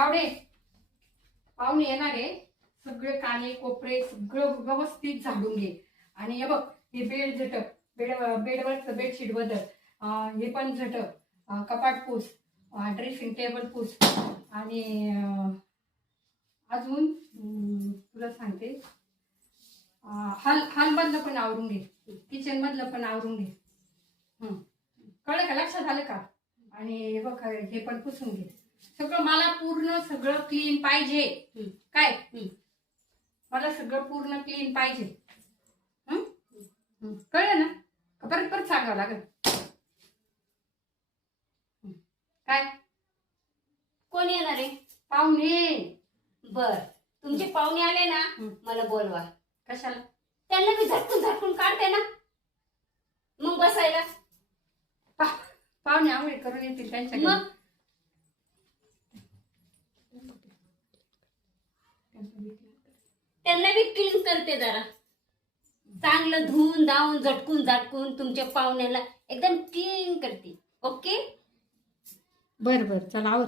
पाहुणे पाहुणे येणार आहे, सगळे काने कोपरे सगळं व्यवस्थित झाडून घे. आणि हे बघ, हे बेड झटक, बेडवरचं बेडशीट बदल, हे पण झटक, कपाट पूस, ड्रेसिंग टेबल पूस. आणि अजून तुला सांगते, हॉल मधलं पण आवरून घे, किचन मधलं पण आवरून घे. कळलं का, लक्षात आलं का? आणि हे बघ, हे पण पुसून घे. सगळं मला पूर्ण सगळं क्लीन पाहिजे. काय? मला सगळं पूर्ण क्लीन पाहिजे. कळलं ना? परत परत सांगावं लागेल. काय? कोण येणार आहे? पाहुणे. बर, तुमचे पाहुणे आले ना, मला बोलवा. कशाला? त्यांना मी झटकून झटकून काढते ना, मग बसायला. पाहुणे आंघोळी करून येतील त्यांच्या मग त्यांना बी क्लीन करते जरा, चांगलं धुवून धावून झटकून झटकून तुमच्या पाहुण्याला एकदम क्लीन करते. ओके. बर बर, चला आवर.